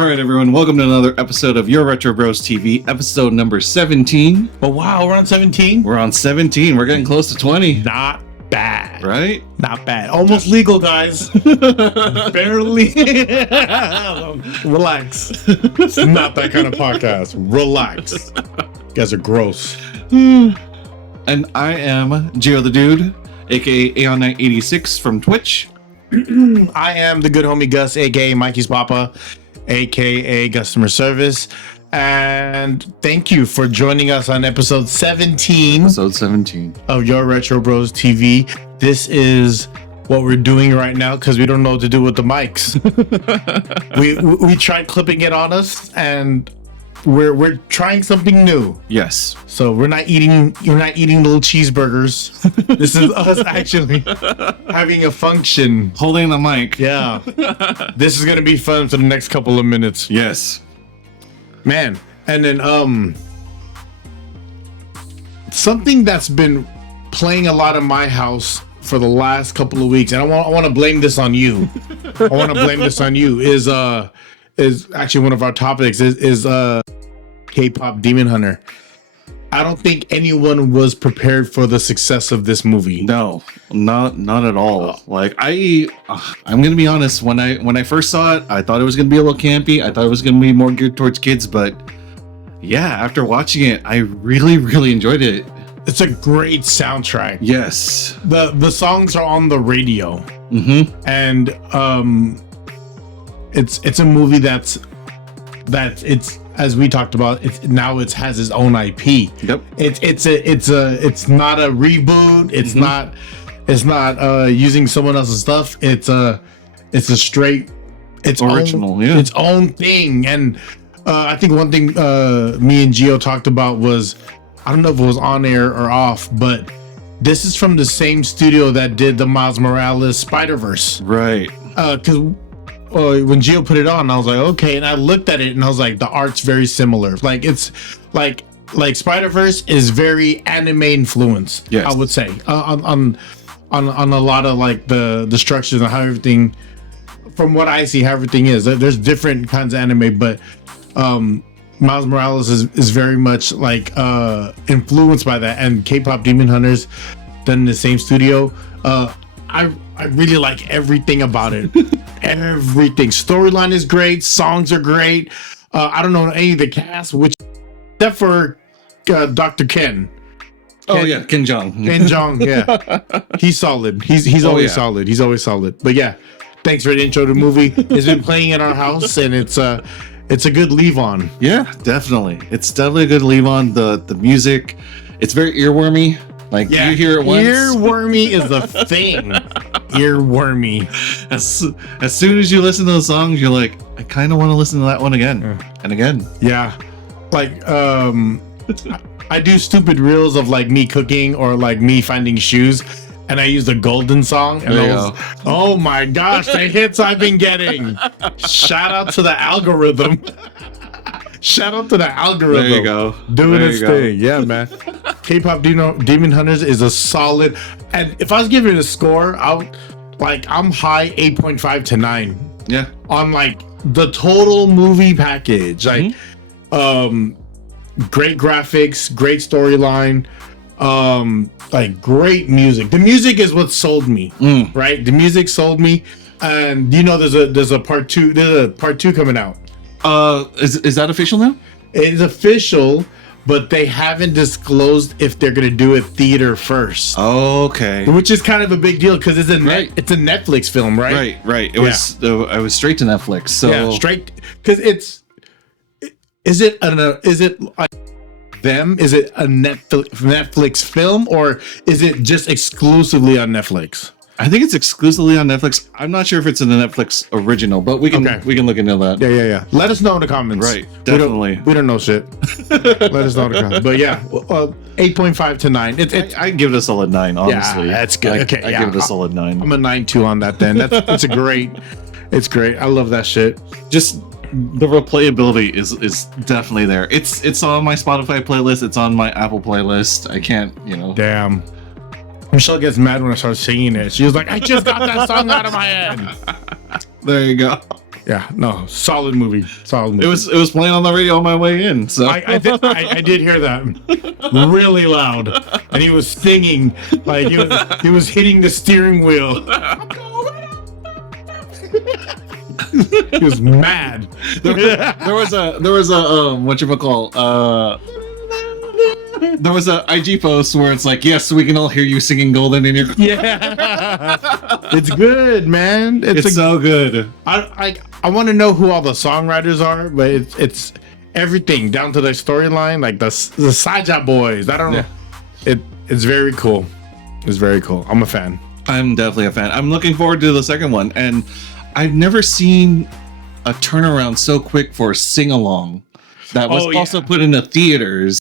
All right, everyone, welcome to another episode of Your Retro Bros TV, episode number 17. Oh, wow, we're on 17? We're on 17. We're getting close to 20. Not bad. Right? Not bad. Almost legal, guys. Barely. Relax. It's not that kind of podcast. Relax. You guys are gross. And I am Gio the Dude, aka Aeon986 from Twitch. I am the good homie Gus, aka Mikey's Papa, aka Customer Service. And thank you for joining us on episode 17. Episode 17. Of Your Retro Bros TV. This is what we're doing right now because we don't know what to do with the mics. we tried clipping it on us, and we're trying something new. Yes. So you're not eating little cheeseburgers. This is us actually having a function. Holding the mic. Yeah. This is gonna be fun for the next couple of minutes. Yes. Man. And then something that's been playing a lot in my house for the last couple of weeks, and I want to blame this on you. Is actually one of our topics is K-pop Demon Hunter. I don't think anyone was prepared for the success of this movie. No, not at all. Like I'm gonna be honest. When I first saw it, I thought it was gonna be a little campy. I thought it was gonna be more geared towards kids, but yeah, after watching it, I really enjoyed it. It's a great soundtrack. Yes, the songs are on the radio, and it's a movie that's as we talked about. It has its own IP. Yep. It's not a reboot. It's not using someone else's stuff. It's a straight original. Its own thing. And I think one thing me and Gio talked about was, I don't know if it was on air or off, but this is from the same studio that did the Miles Morales Spider-Verse. Right. Because when Gio put it on, I was like, okay, and I looked at it and I was like, the art's very similar. Like it's like Spider-Verse is very anime influenced. Yes. I would say on a lot of like the structures and how everything, from what I see, how everything is. There's different kinds of anime, but Miles Morales is very much like influenced by that, and K-pop Demon Hunters done in the same studio. I really like everything about it. Everything. Storyline is great. Songs are great. I don't know any of the cast, except for Dr. Ken. Oh yeah, Ken Jeong. Ken Jeong, yeah. He's solid. He's always solid. He's always solid. But yeah, thanks for the intro to the movie. It's been playing in our house, and it's a good leave on. Yeah, definitely. It's definitely a good leave on. The music, it's very earwormy. Like, you hear it once. Earwormy is the thing. Earwormy. As soon as you listen to the songs, you're like, I kind of want to listen to that one again and again. Yeah. Like, I do stupid reels of like me cooking or like me finding shoes, and I use the Golden song, and oh my gosh, the hits I've been getting. Shout out to the algorithm. Shout out to the algorithm. There you go. Doing its thing. Yeah, man. K-pop Demon Hunters is a solid, and if I was giving it a score, I'm high 8.5 to 9. Yeah. On like the total movie package. Like great graphics, great storyline, like great music. The music is what sold me. Right? The music sold me. And there's a part 2. There's a part 2 coming out. Is that official now? It's official, but they haven't disclosed if they're gonna do it theater first. Okay. Which is kind of a big deal because it's a Netflix film, right? Right. It was straight to Netflix. So yeah, straight, because is it like them? Is it a Netflix film, or is it just exclusively on Netflix? I think it's exclusively on Netflix. I'm not sure if it's in the Netflix original, but we can look into that. Yeah. Let us know in the comments. Right, definitely. We don't know shit. Let us know in the comments. But yeah, 8.5 to 9. I give it a solid 9, honestly. Yeah, that's good. I give it a solid 9. I'm a 9.2 on that then. It's great. I love that shit. Just the replayability is definitely there. It's on my Spotify playlist. It's on my Apple playlist. I can't, Damn. Michelle gets mad when I start singing it. She was like, I just got that song out of my head. There you go. Yeah, no, solid movie. Solid movie. It was playing on the radio on my way in. So I did hear that really loud, and he was singing like he was hitting the steering wheel. He was mad. there was a whatchamacall, there was a IG post where it's like, yes, we can all hear you singing Golden in your Yeah. It's good, man. It's so good. I want to know who all the songwriters are, but it's everything down to their storyline, like the Saja boys. I don't know. It's very cool. It's very cool. I'm a fan. I'm definitely a fan. I'm looking forward to the second one, and I've never seen a turnaround so quick for a sing-along that was also put into theaters.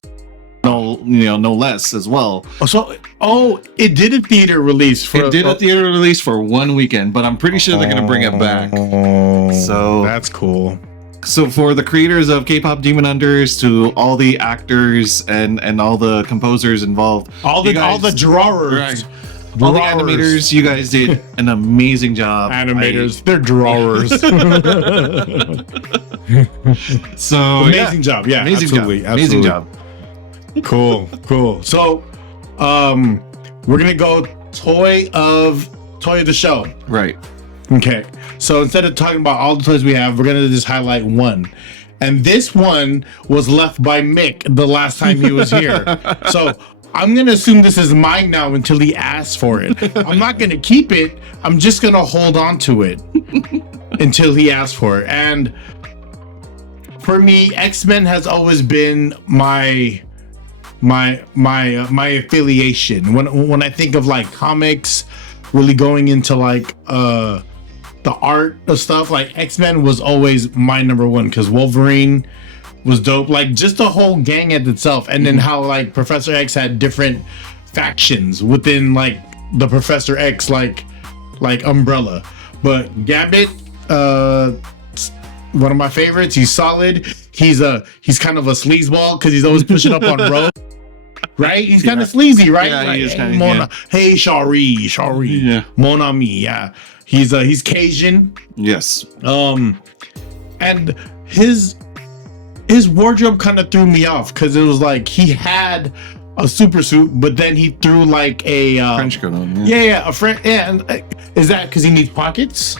No less as well. It did a theater release a theater release for 1 weekend, but I'm pretty sure they're gonna bring it back. So that's cool. So for the creators of K-pop Demon Hunters, to all the actors and all the composers involved, all the drawers, right, all the animators, you guys did an amazing job. Animators, they're drawers. So amazing job. Yeah, amazing job. Cool. So, we're gonna go toy of the show. Right. Okay. So instead of talking about all the toys we have, we're gonna just highlight one. And this one was left by Mick the last time he was here. So I'm gonna assume this is mine now until he asks for it. I'm not gonna keep it. I'm just gonna hold on to it until he asks for it. And for me, X-Men has always been my affiliation. When I think of like comics, really going into like the art of stuff, like X-Men was always my number one, because Wolverine was dope. Like just the whole gang at itself, and then how like Professor X had different factions within like the Professor X like umbrella. But Gambit, one of my favorites. He's solid. He's kind of a sleazeball because he's always pushing up on road. Right? He's kind of sleazy, right? Yeah, like, he is kind of. Hey, Shari, Yeah. Mon ami, yeah. He's Cajun. Yes. And his wardrobe kind of threw me off, because it was like he had a super suit, but then he threw like a French coat on. a French. Yeah, and is that because he needs pockets?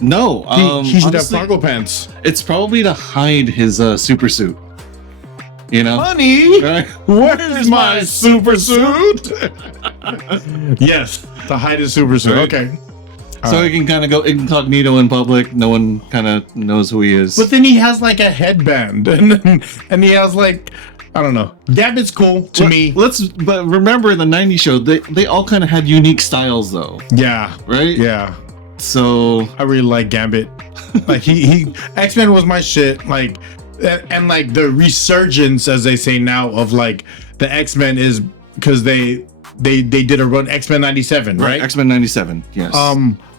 No, he should honestly, have cargo pants. It's probably to hide his super suit. You know, Honey, right? where's my super suit? Yes, to hide his super suit. Right. Okay. So he can kind of go incognito in public. No one kind of knows who he is. But then he has like a headband, and he has like, I don't know. Gambit's cool to me. But remember in the '90s show, they all kind of had unique styles, though. Yeah. Right. Yeah. So I really like Gambit. Like he X-Men was my shit. Like, and like the resurgence, as they say now, of like the X-Men is because they did a run X-Men 97, right? X-Men 97. Yes.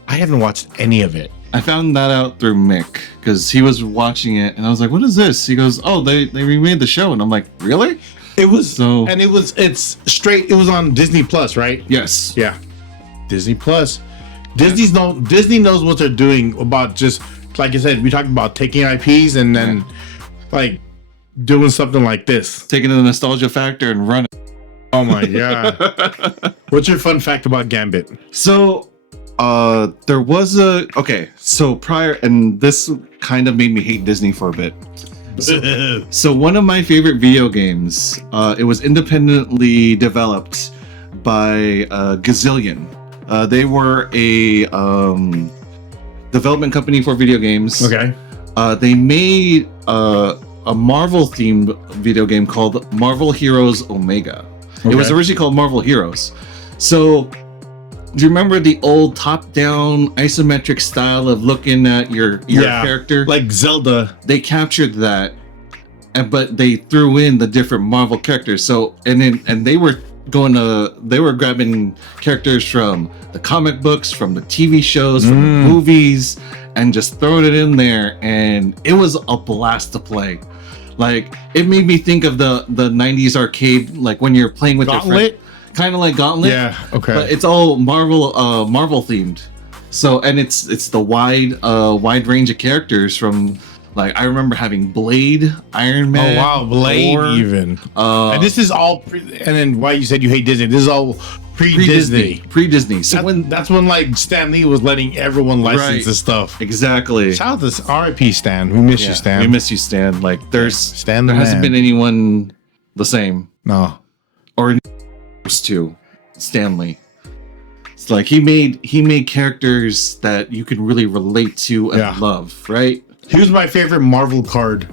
I haven't watched any of it. I found that out through Mick, because he was watching it, and I was like, "What is this?" He goes, "Oh, they remade the show," and I'm like, "Really?" It was it's straight. It was on Disney Plus, right? Yes. Yeah. Disney Plus. Disney knows what they're doing about, just like I said, we talked about taking IPs and then like doing something like this. Taking the nostalgia factor and running. Oh my god. What's your fun fact about Gambit? So there was so prior, and this kind of made me hate Disney for a bit. So one of my favorite video games, it was independently developed by Gazillion. They were a development company for video games. Okay. They made a Marvel themed video game called Marvel Heroes Omega. Okay. It was originally called Marvel Heroes. So do you remember the old top-down isometric style of looking at your character? Like Zelda. They captured that, but they threw in the different Marvel characters. So they were grabbing characters from the comic books, from the TV shows, from the movies, and just throwing it in there, and it was a blast to play. Like, it made me think of the 90s arcade, like when you're playing with Gauntlet? your friend. Kind of like Gauntlet. Yeah, okay. But it's all Marvel themed. So, and it's the wide range of characters from, like, I remember having Blade, Iron Man. Oh wow, Blade Thor, even. And this is all and then why you said you hate Disney. This is all pre-Disney. Pre-Disney. So that's when like Stan Lee was letting everyone license Right. this stuff. Exactly. Shout out to R.I.P. Stan. We miss you, Stan. We miss you, Stan. Like, there Stan the hasn't man. been anyone the same. No. Or to Stanley. It's like he made characters that you could really relate to and love, right? He was my favorite Marvel card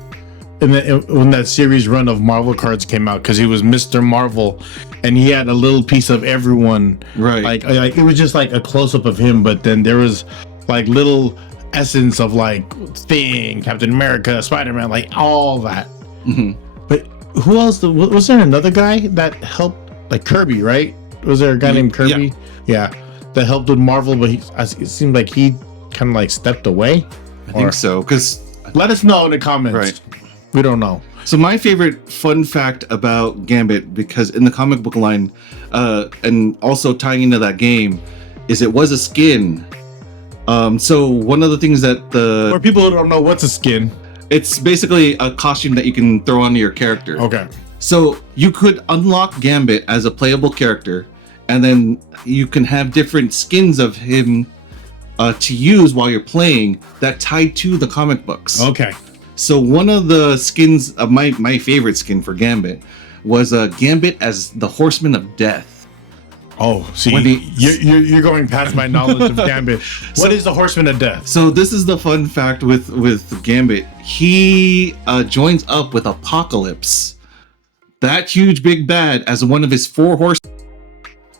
when that series run of Marvel cards came out, because he was Mr. Marvel and he had a little piece of everyone. Right. Like it was just like a close up of him, but then there was like little essence of like Thing, Captain America, Spider-Man, like all that. Mm-hmm. But who else? Was there another guy that helped, like Kirby, right? Was there a guy named Kirby? Yeah, that helped with Marvel, but it seemed like he kind of like stepped away. I think so, because let us know in the comments. Right. We don't know. So my favorite fun fact about Gambit, because in the comic book line, and also tying into that game, is it was a skin. So one of the things that For people who don't know, what's a skin? it's basically a costume that you can throw onto your character. Okay. So you could unlock Gambit as a playable character, and then you can have different skins of him to use while you're playing that tied to the comic books. Okay. So one of the skins of my favorite skin for Gambit was Gambit as the Horseman of Death. Oh, see, When you're going past my knowledge of Gambit. What is the Horseman of Death? So this is the fun fact with Gambit. He joins up with Apocalypse, that huge big bad, as one of his 4 horsemen.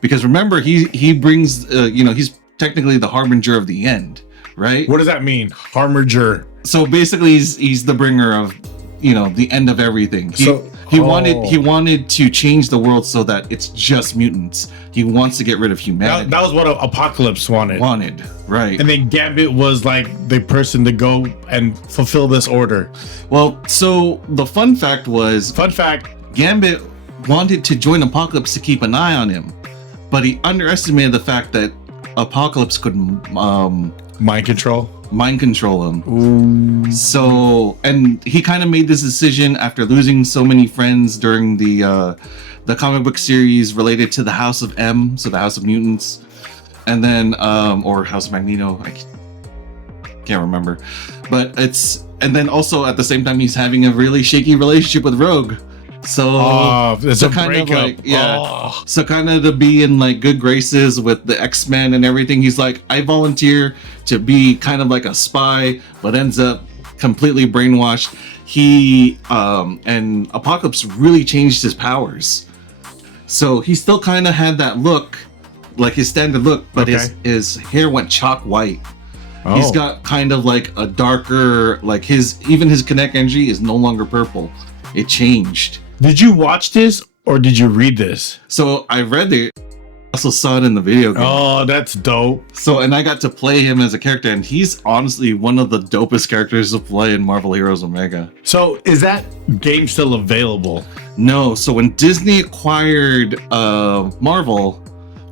Because remember, he brings he's technically the harbinger of the end, right? What does that mean? Harbinger. So basically, he's the bringer of the end of everything. He wanted to change the world so that it's just mutants. He wants to get rid of humanity. That was what Apocalypse wanted. Right? And then Gambit was like the person to go and fulfill this order. Well, so the fun fact was, Gambit wanted to join Apocalypse to keep an eye on him, but he underestimated the fact that Apocalypse could mind control him. Ooh. So, and he kind of made this decision after losing so many friends during the comic book series related to the House of M, so the House of Mutants, and then or House of Magneto, I can't remember, but and then also at the same time he's having a really shaky relationship with Rogue. So it's so a kind breakup. of like, so kind of to be in like good graces with the X-Men and everything, he's like, I volunteer to be kind of like a spy, but ends up completely brainwashed. He and Apocalypse really changed his powers, so he still kind of had that look, like his standard look, but his hair went chalk white. He's got kind of like a darker, like his kinetic energy is no longer purple. It changed. Did you watch this or did you read this? So I read it. I also saw it in the video game. Oh, that's dope. So, and I got to play him as a character, and he's honestly one of the dopest characters to play in Marvel Heroes Omega. So is that game still available? No. So when Disney acquired Marvel,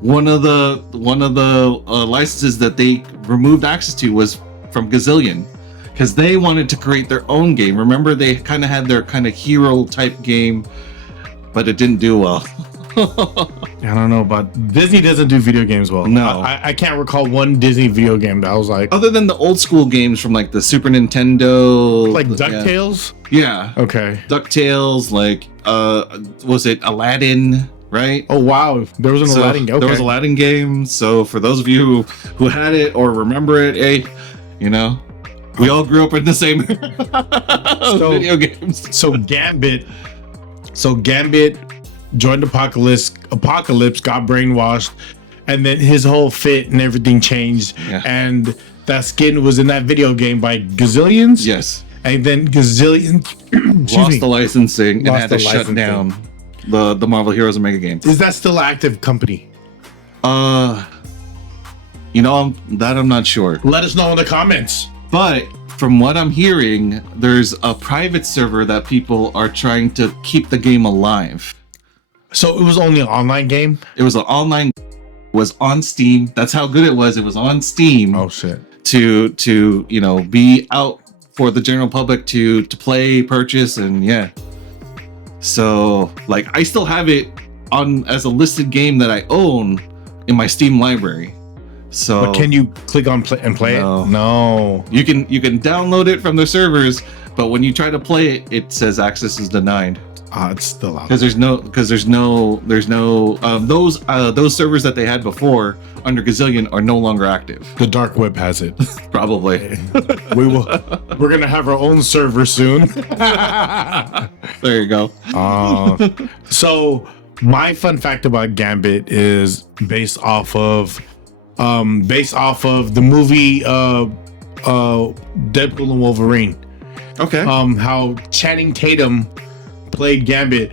one of the licenses that they removed access to was from Gazillion, because they wanted to create their own game. Remember, they kind of had their kind of hero type game, but it didn't do well. I don't know, but Disney doesn't do video games well. No. I can't recall one Disney video game that I was like, other than the old school games from like the Super Nintendo, like DuckTales. Yeah. Okay. DuckTales, like was it Aladdin? Right? Oh wow, there was an Aladdin game. Okay. There was an Aladdin game. So for those of you who had it or remember it, hey, we all grew up in the same video games. So Gambit joined Apocalypse, got brainwashed, and then his whole fit and everything changed. Yeah. And that skin was in that video game by Gazillions. Yes. And then Gazillion lost the licensing and had to shut down the Marvel Heroes Omega games. Is that still an active company? I'm not sure. Let us know in the comments. But from what I'm hearing, there's a private server that people are trying to keep the game alive. So it was only an online game? It was an online was on Steam. That's how good it was. It was on Steam. Oh shit. To be out for the general public to play, purchase, and yeah. So like I still have it on as a listed game that I own in my Steam library. So but can you click on play and play it? No. You can download it from the servers, but when you try to play it, it says access is denied. It's still out. Because there's no those servers that they had before under Gazillion are no longer active. The dark web has it. Probably. We're gonna have our own server soon. There you go. So my fun fact about Gambit is based off of the movie Deadpool and Wolverine. Okay. How Channing Tatum played Gambit.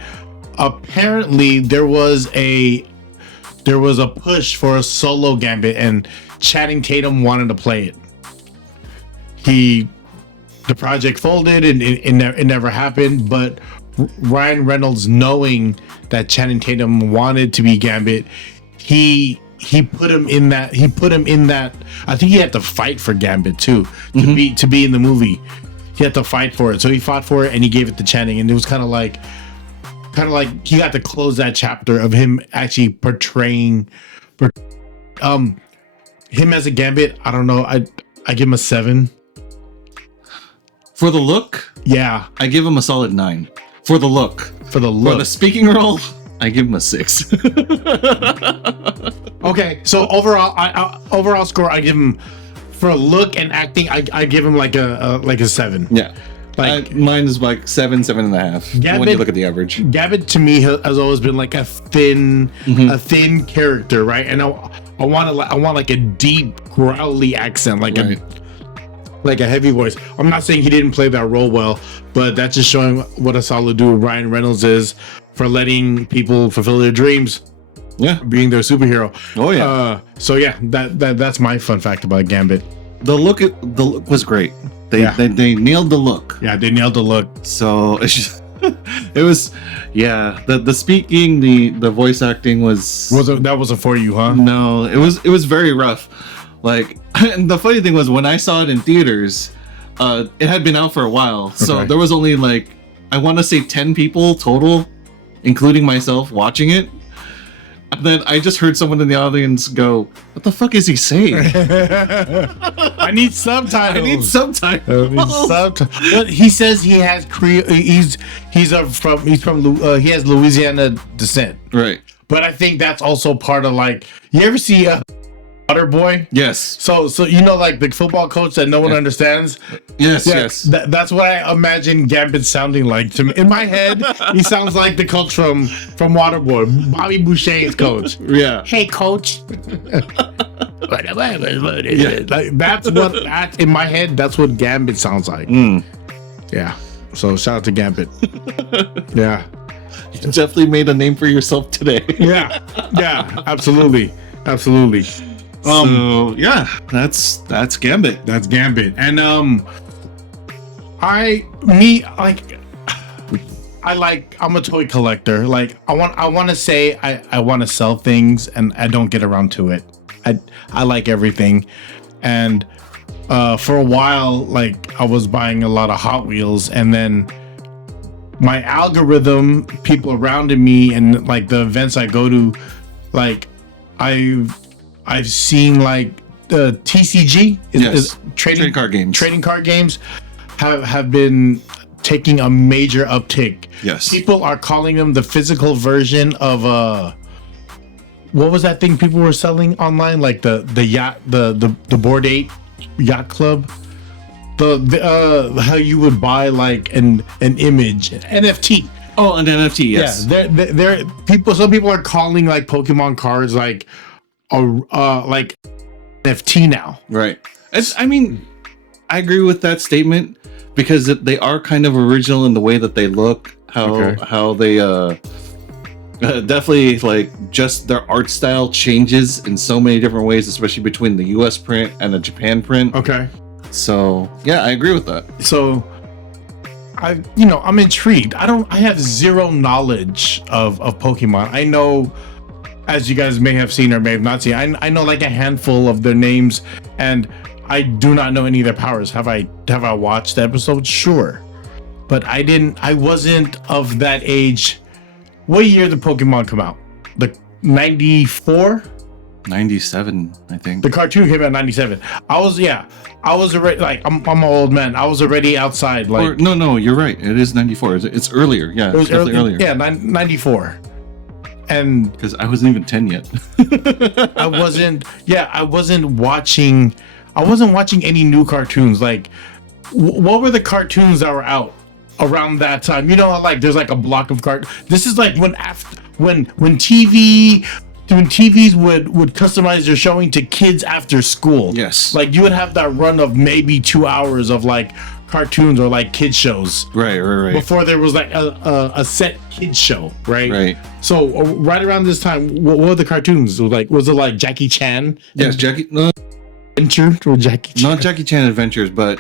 Apparently there was a push for a solo Gambit and Channing Tatum wanted to play it. The project folded and it never happened, but Ryan Reynolds, knowing that Channing Tatum wanted to be Gambit, he put him in that I think he had to fight for Gambit too to be in the movie. He had to fight for it, so he fought for it and he gave it to Channing, and it was kind of like he got to close that chapter of him actually portraying him as a Gambit. I don't know, I give him a 7 for the look. Yeah, I give him a solid 9 for the look. For the speaking role, I give him a 6. Okay, so overall score, I give him, for look and acting, I give him like a 7. Yeah, like mine is like 7.5. Gambit, when you look at the average, Gambit to me has always been like a thin character, right? And I want like a deep growly accent, like a heavy voice. I'm not saying he didn't play that role well, but that's just showing what a solid dude Ryan Reynolds is for letting people fulfill their dreams. Yeah, being their superhero. Oh yeah. So yeah, that's my fun fact about Gambit. The look was great. They nailed the look. Yeah, they nailed the look. So it's just, it was, yeah. The speaking, the voice acting that wasn't for you, huh? No, it was very rough. Like, and the funny thing was when I saw it in theaters, it had been out for a while, so there was only like, I want to say 10 people total, including myself, watching it. And then I just heard someone in the audience go, "What the fuck is he saying?" I need subtitles. But he says he has he has Louisiana descent. Right. But I think that's also part of, like, you ever see Water Boy? Yes. So like the football coach that no one understands? Yes. That's what I imagine Gambit sounding like to me. In my head, he sounds like the coach from Waterboy, Bobby Boucher's coach. Yeah. Hey, coach. That's in my head, that's what Gambit sounds like. Yeah. So shout out to Gambit. Yeah. You definitely made a name for yourself today. Yeah, absolutely. So yeah, that's Gambit. That's Gambit. And I'm a toy collector. Like, I want to say I want to sell things and I don't get around to it. I like everything. And for a while, like, I was buying a lot of Hot Wheels, and then my algorithm, people around me and like the events I go to, like, I've seen like the TCG is trading card games have been taking a major uptick. Yes. People are calling them the physical version of what was that thing people were selling online, like the yacht, the Bored Ape Yacht Club, the how you would buy like an image, NFT. Oh, an NFT, yes. Yeah, they're people. Some people are calling like Pokemon cards like like NFT now. Right. I mean, I agree with that statement because they are kind of original in the way that they look. How they definitely, like, just their art style changes in so many different ways, especially between the US print and the Japan print. Okay. So yeah, I agree with that. So I'm intrigued. I have zero knowledge of Pokemon. I know as you guys may have seen or may have not seen. I know like a handful of their names, and I do not know any of their powers. Have I watched the episode? Sure, but I wasn't of that age. What year did Pokemon come out? The 94? 97, I think. The cartoon came out in 97. I was already like, I'm an old man. I was already outside. Like, no, you're right. It is 94. It's earlier. Yeah, it was definitely earlier. Yeah, 94. And because I wasn't even 10 yet. I wasn't watching any new cartoons. Like, what were the cartoons that were out around that time? You know, like there's like a block of This is like when TVs would customize their showing to kids after school. Yes. Like you would have that run of maybe 2 hours of like cartoons or like kids shows. Right. Before there was like a set kids show, right? Right. So right around this time, what were the cartoons? Was it like Jackie Chan? Yes, Jackie. No, Adventure or Jackie Chan? not Jackie Chan Adventures, but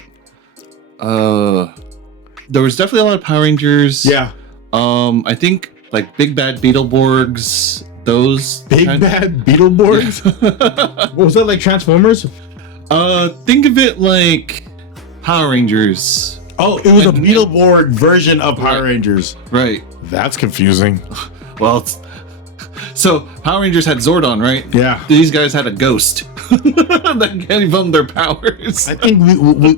there was definitely a lot of Power Rangers. Yeah. I think like Big Bad Beetleborgs. Those Bad Beetleborgs? Yeah. Was that like Transformers? Think of it like Power Rangers. Oh, it was a Beetleborg version of Power Rangers. Right. That's confusing. Well, so Power Rangers had Zordon, right? Yeah. These guys had a ghost that gave them their powers. I think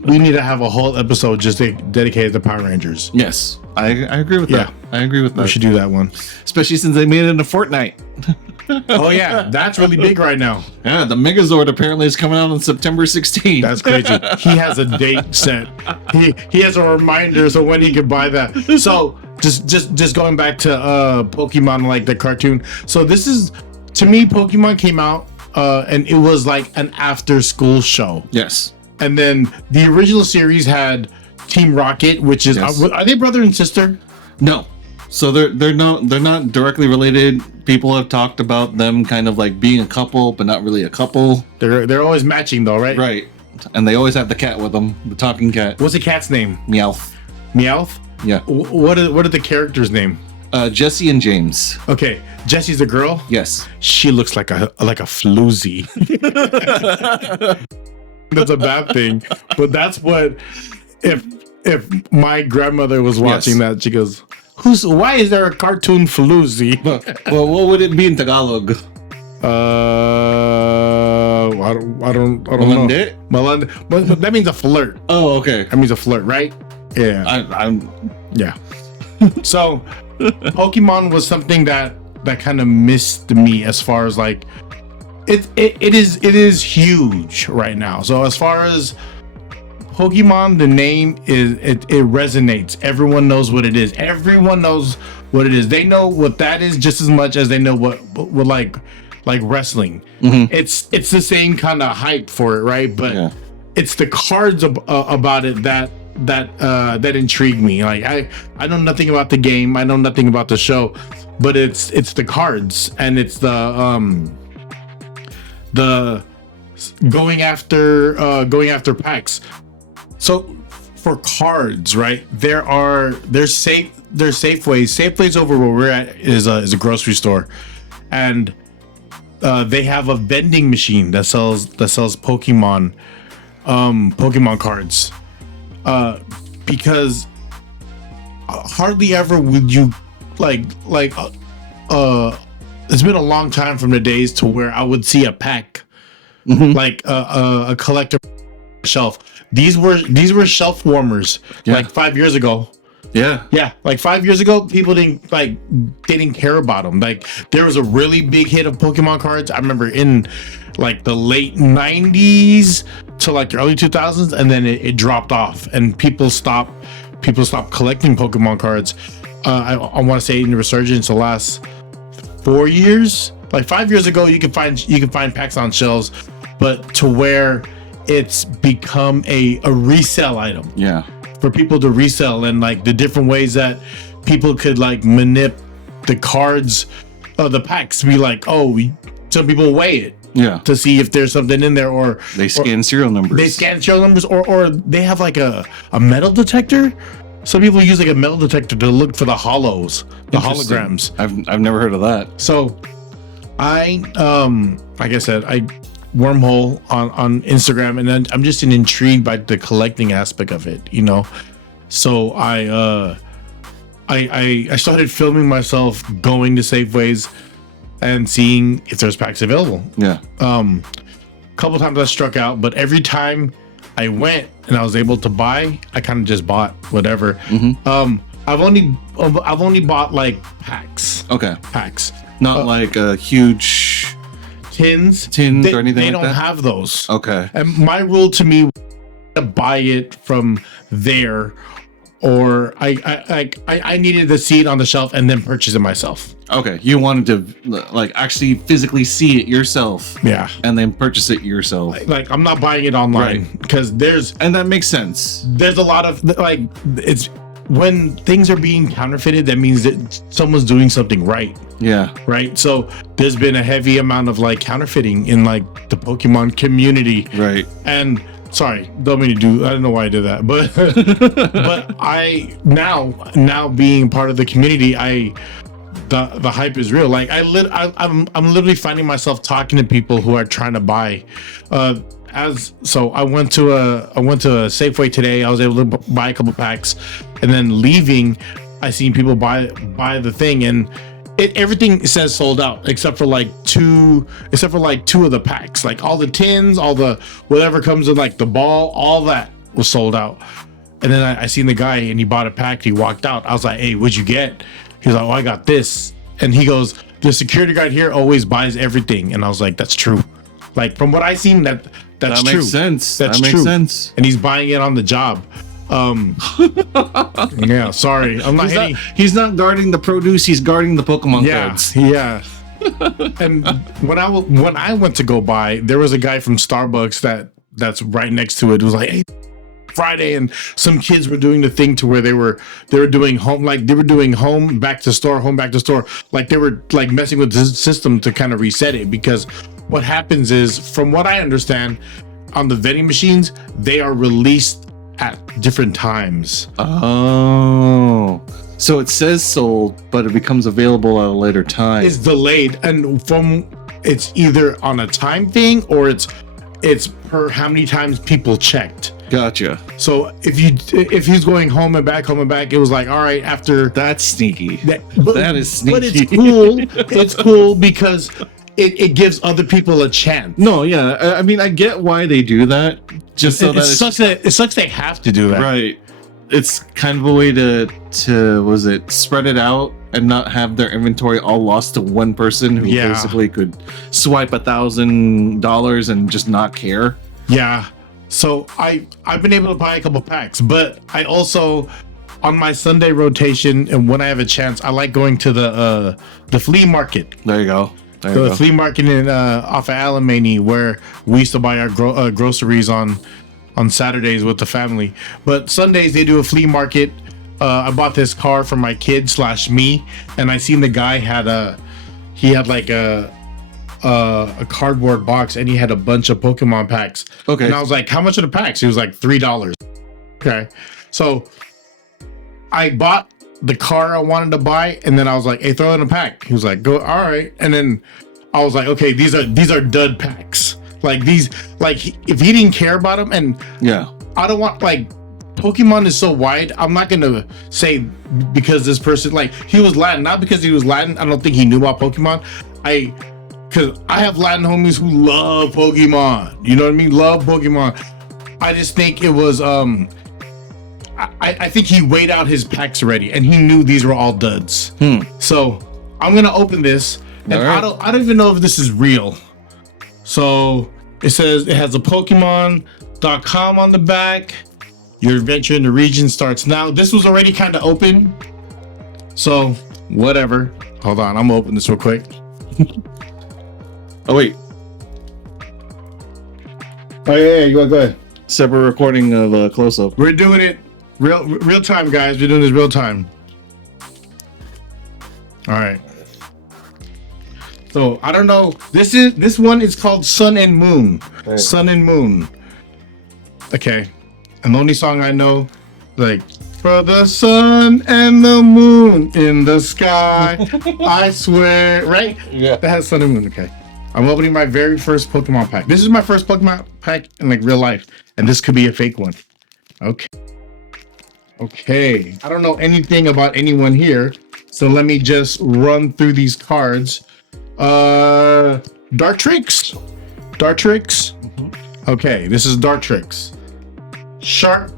we need to have a whole episode just dedicated to Power Rangers. Yes, I agree with that. I agree with that. We should do that one. Especially since they made it into Fortnite. Oh yeah, that's really big right now. Yeah, the Megazord apparently is coming out on September 16th. That's crazy. He has a date set. He has a reminder so when he can buy that. So just going back to Pokemon, like the cartoon. So this is, to me, Pokemon came out and it was like an after school show. Yes. And then the original series had Team Rocket, which is are they brother and sister? No. So they're not directly related. People have talked about them kind of like being a couple, but not really a couple. They're always matching though, right? Right. And they always have the cat with them, the talking cat. What's the cat's name? Meowth. Meowth? Yeah. What are the characters' name? Jesse and James. Okay, Jesse's the girl. Yes. She looks like a floozy. That's a bad thing, but that's what if my grandmother was watching that, she goes, why is there a cartoon floozy? Well, what would it be in Tagalog? I don't Malande? know. Malande, but that means a flirt. Oh, okay. That means a flirt, right? Yeah. I'm Yeah. So, Pokemon was something that kind of missed me as far as like it is huge right now. So as far as Pokemon, the name it resonates. Everyone knows what it is. Everyone knows what it is. They know what that is just as much as they know what like wrestling. Mm-hmm. It's the same kind of hype for it, right? But it's the cards about it that intrigue me. Like I know nothing about the game. I know nothing about the show, but it's the cards and it's the going after packs. So for cards, right? There's Safeways. Safeways over where we're at is a grocery store, and they have a vending machine that sells Pokemon cards. Because hardly ever would you it's been a long time from the days to where I would see a pack, like a collector shelf. These were shelf warmers like 5 years ago. Yeah, like 5 years ago, people didn't care about them. Like there was a really big hit of Pokemon cards. I remember in like the late 90s to like the early 2000s, and then it dropped off, and people stopped collecting Pokemon cards. I want to say in the resurgence the last 4 years. Like 5 years ago, you could find packs on shelves, but to where it's become a resale item. Yeah. For people to resell, and like the different ways that people could like manip the cards, the packs, to be like, some people weigh it. Yeah. To see if there's something in there, or they scan serial numbers. Or they have like a metal detector. Some people use like a metal detector to look for the holograms. I've never heard of that. So Like I said, I wormhole on Instagram, and then I'm just intrigued by the collecting aspect of it, you know. So I started filming myself going to Safeways and seeing if there's packs available. Yeah. Couple times I struck out, but every time I went and I was able to buy, I kind of just bought whatever. Mm-hmm. I've only bought like packs. Okay. Packs. Not like a huge tins or anything they like that? They don't have those. Okay. And my rule to me, to buy it from there, or I needed to see it on the shelf and then purchase it myself. Okay. You wanted to like actually physically see it yourself. Yeah. And then purchase it yourself. Like I'm not buying it online because and that makes sense. There's a lot of like, it's when things are being counterfeited, that means that someone's doing something right. Yeah. Right. So there's been a heavy amount of like counterfeiting in like the Pokemon community. Right. And sorry, don't mean to do. I don't know why I did that, but but I now being part of the community, the hype is real. Like I'm literally finding myself talking to people who are trying to buy. So I went to a Safeway today. I was able to buy a couple packs, and then leaving, I seen people buy the thing, and everything says sold out except for like two of the packs. Like all the tins, all the whatever comes in, like the ball, all that was sold out. And then I seen the guy, and he bought a pack. He walked out. I was like, "Hey, what'd you get?" He's like, "Oh, I got this." And he goes, "The security guard here always buys everything." And I was like, "That's true." Like from what I seen, that's that true. Makes sense. That's that makes true. sense. And he's buying it on the job. Yeah, sorry. He's not guarding the produce, he's guarding the Pokemon cards. Yeah. And when I went to go buy, there was a guy from Starbucks that's right next to it. It was like, "Hey, Friday," and some kids were doing the thing to where they were doing home back to store, like they were like messing with the system to kind of reset it, because what happens is, from what I understand, on the vending machines, they are released at different times. Oh, so it says sold, but it becomes available at a later time. It's delayed, and it's either on a time thing, or it's per how many times people checked. Gotcha. So if he's going home and back, it was like, all right, after. That's sneaky. That is sneaky. But it's cool. It's cool because it gives other people a chance. No, yeah. I mean, I get why they do that. Just so it sucks they have to do that. Right. It's kind of a way to spread it out and not have their inventory all lost to one person who basically could swipe $1,000 and just not care. Yeah. So I've been able to buy a couple packs, but I also, on my Sunday rotation, and when I have a chance, I like going to the flea market. There you go. The flea market in off of Alamany, where we used to buy our groceries on Saturdays with the family. But Sundays they do a flea market. I bought this car for my kid / me, and I seen the guy had like a cardboard box, and he had a bunch of Pokemon packs. Okay. And I was like, "How much are the packs?" He was like, $3. Okay. So I bought the car I wanted to buy, and then I was like, "Hey, throw in a pack." He was like, "Go, all right." And then I was like, "Okay, these are dud packs. Like these, like if he didn't care about them, and yeah, I don't want, like, Pokemon is so wide. I'm not gonna say because this person, like, he was Latin, not because he was Latin. I don't think he knew about Pokemon. Because I have Latin homies who love Pokemon. You know what I mean? Love Pokemon. I just think it was I think he weighed out his packs already, and he knew these were all duds. So I'm gonna open this, and I don't even know if this is real. So it says it has a Pokemon.com on the back. Your adventure in the region starts now. This was already kind of open, so whatever. Hold on, I'm gonna open this real quick. Oh wait. Oh yeah, you go ahead. Separate recording of close up. We're doing it real time, guys. We're doing this real time. All right. So I don't know. This one is called Sun and Moon. Right. Sun and Moon. Okay. And the only song I know, like, for the sun and the moon in the sky. I swear, right? Yeah. That has sun and moon. Okay. I'm opening my very first Pokemon pack. This is my first Pokemon pack in like real life, and this could be a fake one. Okay. Okay. I don't know anything about anyone here, so let me just run through these cards. Dartrix. Okay, this is Dartrix. Sharp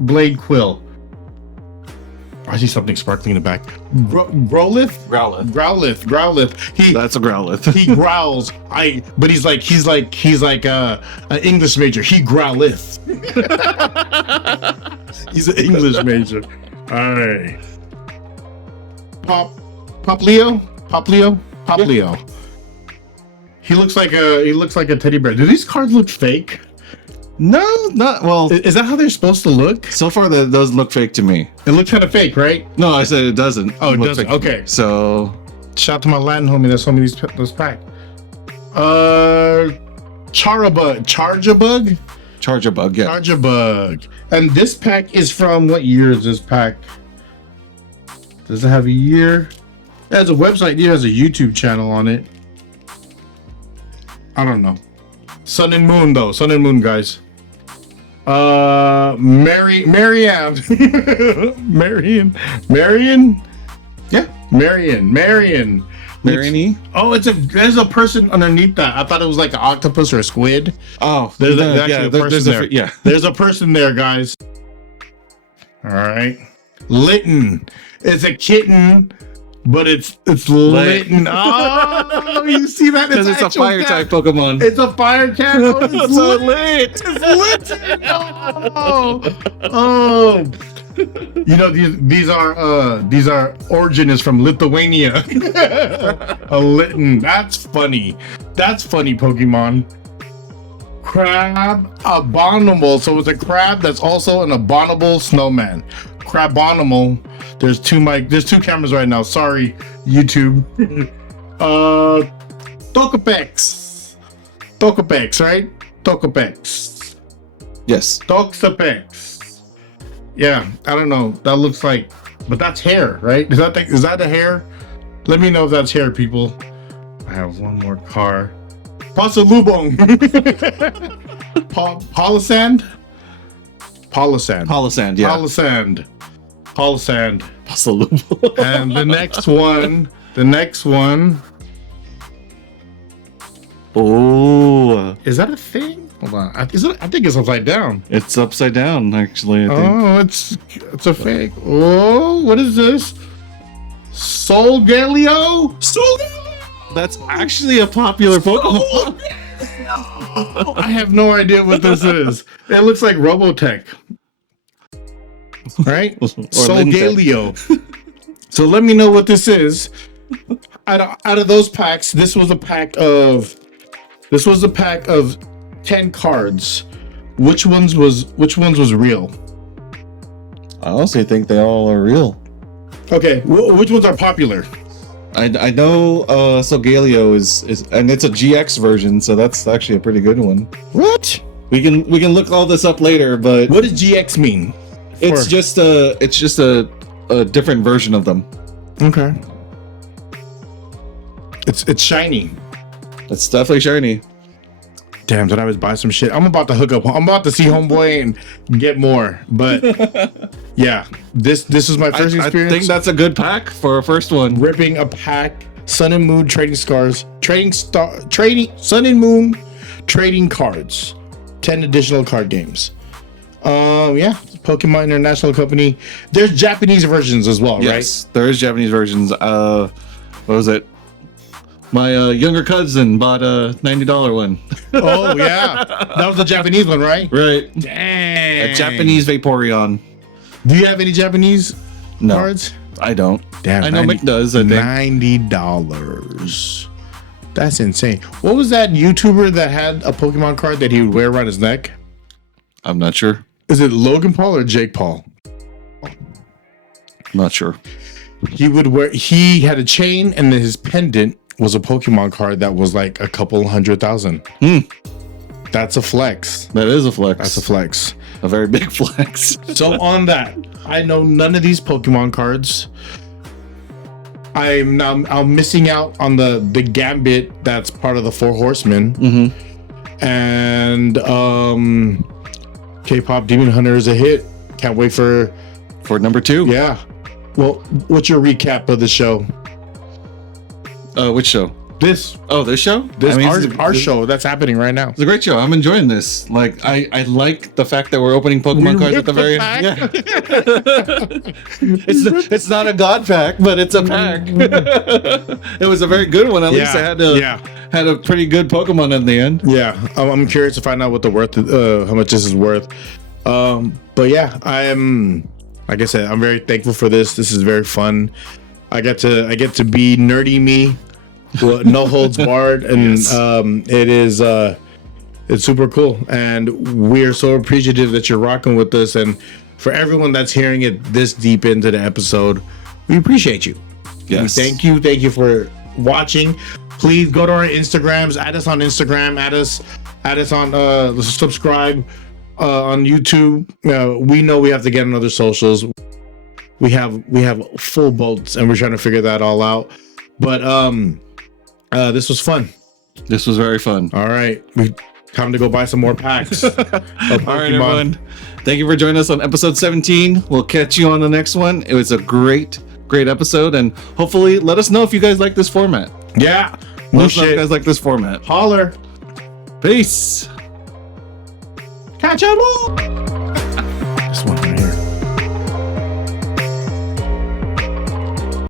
Blade Quill. I see something sparkling in the back. Growlithe. That's a Growlithe. He growls. But he's like an English major. He growlith. He's an English major. All right. Poplio. He looks like a teddy bear. Do these cards look fake? No, not well. Is that how they're supposed to look? So far, those look fake to me. It looks kind of fake, right? No, I said it doesn't. Oh, it look doesn't. fake. Okay. So, shout out to my Latin homie that sold me those packs. Charjabug, yeah. Charjabug. And this pack is from what year is this pack? Does it have a year? It has a website. It has a YouTube channel on it. I don't know. Sun and Moon, though. Sun and Moon, guys. Marianne. Yeah, Marion. Marianne? Oh, there's a person underneath that. I thought it was like an octopus or a squid. Oh, there's actually a person there. Yeah. There's a person there, guys. All right. Litten. It's a kitten, but it's Litten. Oh, you see that? Because it's a fire type Pokemon. It's a fire cat. Oh, it's so lit. It's Litten. Oh. You know, these are origin is from Lithuania. A Litten. That's funny. That's funny, Pokemon. Crab Abominable. So it's a crab that's also an abominable snowman. Crabonimal. There's two cameras right now. Sorry, YouTube. Togepex, right? Togepex. Yes. Togepex. Yeah, I don't know. That looks like, but that's hair, right? Is that the hair? Let me know if that's hair, people. I have one more car. Pasalubong. Polisand. Yeah. Polisand. Pasalubong. And the next one. Oh. Is that a thing? Hold on. I think it's upside down. It's upside down, actually, I think. Oh, it's a fake. Oh, what is this? Solgaleo? That's actually a popular Pokemon. I have no idea what this is. It looks like Robotech. Right? Solgaleo. So let me know what this is. Out of those packs, this was a pack of 10 cards. Which ones was real? I honestly think they all are real. Okay, which ones are popular? I know Solgaleo is and it's a GX version, so that's actually a pretty good one. What? We can look all this up later, but what does GX mean? It's just a different version of them. Okay. It's shiny. It's definitely shiny. Damn, did I was buy some shit? I'm about to hook up. I'm about to see Homeboy and get more. But yeah, this is my first experience. I think that's a good pack for a first one. Ripping a pack. Sun and Moon trading Sun and Moon trading cards. 10 additional card games. Yeah, Pokemon International Company. There's Japanese versions as well, right? Yes, there is Japanese versions. What was it? My younger cousin bought a $90 one. Oh yeah, that was the Japanese one, right? Right. Dang. A Japanese Vaporeon. Do you have any Japanese cards? I don't. Damn, I know Mick does. I think $90. That's insane. What was that YouTuber that had a Pokemon card that he would wear around his neck? I'm not sure. Is it Logan Paul or Jake Paul? Not sure. He had a chain, and then his pendant was a Pokemon card that was like a couple $100,000. That's a flex. That is a flex. That's a flex. a very big flex. So on that, I know none of these Pokemon cards. I'm missing out on the Gambit that's part of the Four Horsemen. Mm-hmm. And K-pop Demon Hunter is a hit. Can't wait for number 2. Yeah. Well, what's your recap of the show? Which show? This show? Our show that's happening right now. It's a great show. I'm enjoying this. Like, I like the fact that we're opening Pokemon cards at the very end. Yeah. it's not a god pack, but it's a pack. It was a very good one. At least I had a pretty good Pokemon in the end. Yeah, I'm curious to find out what the worth, how much this is worth. But yeah, I am. Like I said, I'm very thankful for this. This is very fun. I get to be nerdy me. Well, no holds barred, and yes. It's super cool, and we are so appreciative that you're rocking with us, and for everyone that's hearing it this deep into the episode, we appreciate you. Yes, and thank you for watching. Please go to our Instagrams, add us on Instagram, add us on subscribe on YouTube. We know we have to get on other socials. We have full boats, and we're trying to figure that all out, but this was fun. This was very fun. All right. Time to go buy some more packs. All right, everyone. Thank you for joining us on episode 17. We'll catch you on the next one. It was a great episode. And hopefully let us know if you guys like this format. Yeah. Let us know if you guys like this format. Holler. Peace. Catch 'em all.